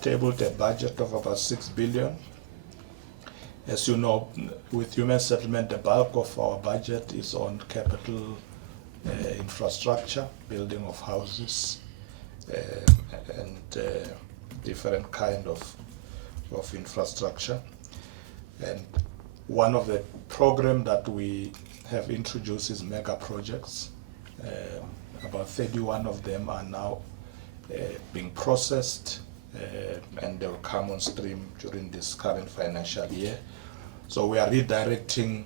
tabled a budget of about 6 billion. As you know, with human settlement, the bulk of our budget is on capital infrastructure, building of houses, and different kind of infrastructure. And one of the program that we have introduced is mega projects. About 31 of them are now being processed, and they will come on stream during this current financial year. So we are redirecting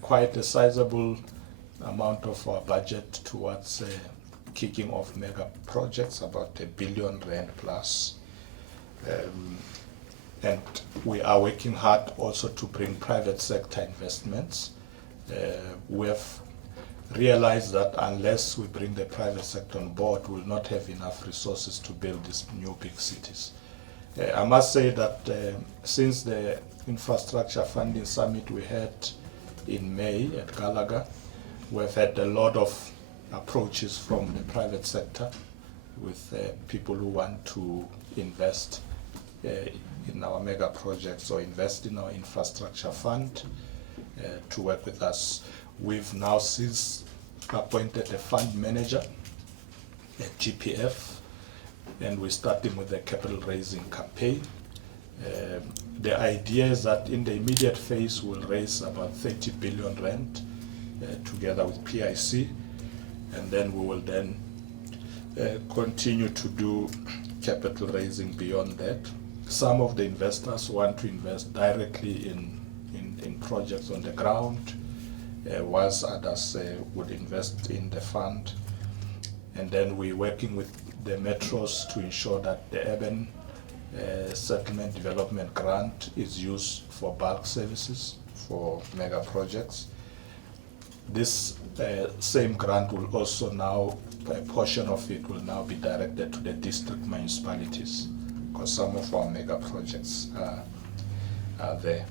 quite a sizable amount of our budget towards kicking off mega projects, about R1 billion plus. And we are working hard also to bring private sector investments. We have realized that unless we bring the private sector on board, we will not have enough resources to build these new big cities. I must say that since the infrastructure funding summit we had in May at Gallagher, we've had a lot of approaches from the private sector with people who want to invest in our mega projects or invest in our infrastructure fund to work with us. We've now since appointed a fund manager at GPF, and we're starting with the capital raising campaign. The idea is that in the immediate phase we'll raise about 30 billion rand together with PIC, and then we will then continue to do capital raising beyond that. Some of the investors want to invest directly in projects on the ground, whilst others would invest in the fund. And then we're working with the metros to ensure that the urban settlement development grant is used for bulk services for mega projects. This same grant will also now, a portion of it will now be directed to the district municipalities, because some of our mega projects are there.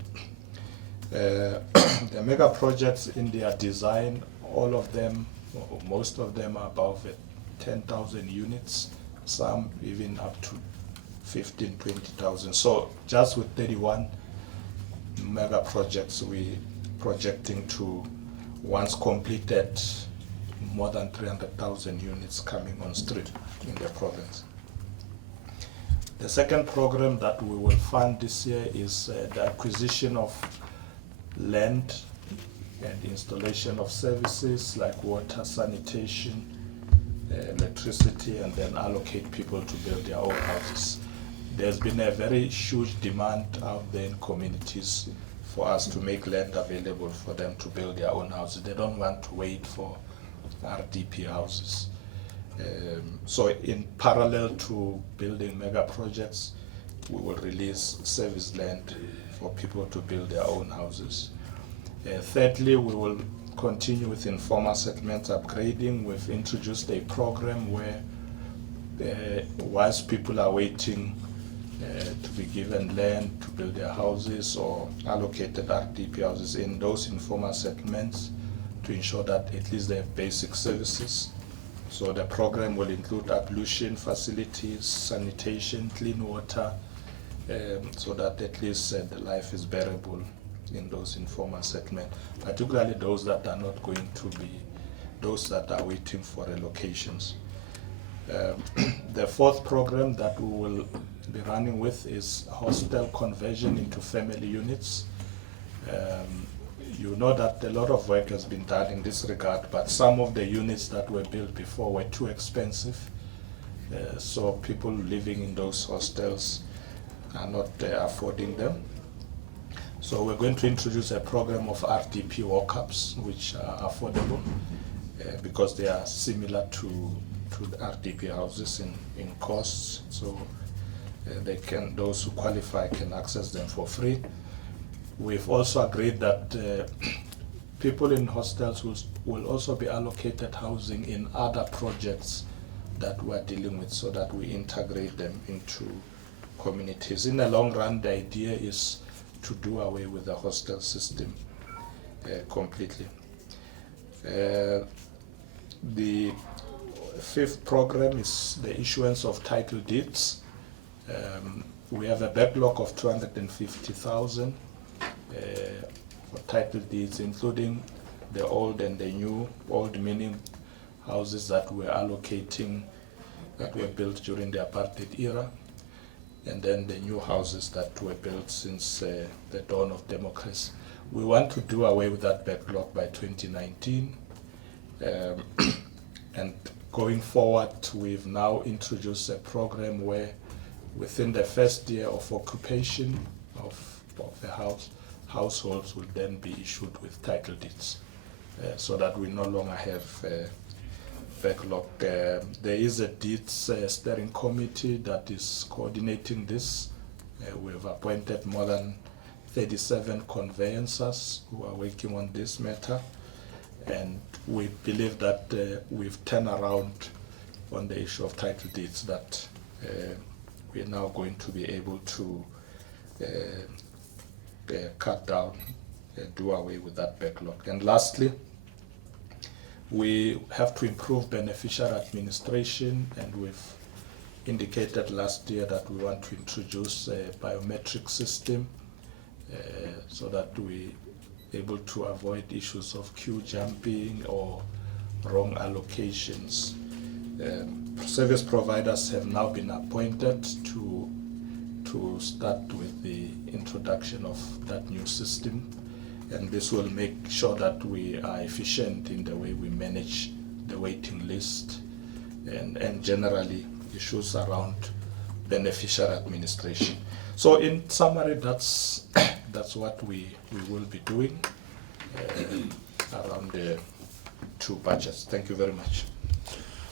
The mega projects in their design, all of them, or most of them are above 10,000 units, some even up to 15, 20,000. So just with 31 mega projects, we projecting to, once completed, more than 300,000 units coming on stream in the province. The second program that we will fund this year is the acquisition of land and installation of services like water, sanitation, electricity, and then allocate people to build their own houses. There's been a very huge demand out there in communities for us to make land available for them to build their own houses. They don't want to wait for RDP houses. So in parallel to building mega projects, we will release service land for people to build their own houses. Thirdly, we will continue with informal settlement upgrading. We've introduced a program where whilst people are waiting to be given land to build their houses or allocated RDP houses in those informal settlements, to ensure that at least they have basic services. So the program will include ablution facilities, sanitation, clean water, so that at least the life is bearable in those informal settlements, particularly those that are not going to be, those that are waiting for relocations. The fourth program that we will be running with is hostel conversion into family units. You know that a lot of work has been done in this regard, but some of the units that were built before were too expensive. So people living in those hostels are not affording them. So we're going to introduce a program of RDP walk-ups, which are affordable because they are similar to the RDP houses in costs. So those who qualify can access them for free. We've also agreed that people in hostels will also be allocated housing in other projects that we're dealing with, so that we integrate them into communities. In the long run, the idea is to do away with the hostel system completely. The fifth program is the issuance of title deeds. We have a backlog of 250,000 for title deeds, including the old and the new, old meaning houses that we're allocating that were built during the apartheid era, and then the new houses that were built since the dawn of democracy. We want to do away with that backlog by 2019. And going forward, we've now introduced a program where within the first year of occupation of the house, households will then be issued with title deeds, so that we no longer have backlog. There is a deeds steering committee that is coordinating this. We've appointed more than 37 conveyancers who are working on this matter, and we believe that we've turned around on the issue of title deeds, that we're now going to be able to cut down, do away with that backlog. And lastly, we have to improve beneficiary administration, and we've indicated last year that we want to introduce a biometric system so that we're able to avoid issues of queue jumping or wrong allocations. Service providers have now been appointed to start with the introduction of that new system, and this will make sure that we are efficient in the way we manage the waiting list and generally issues around beneficiary administration. So in summary, that's what we will be doing around the two budgets. Thank you very much.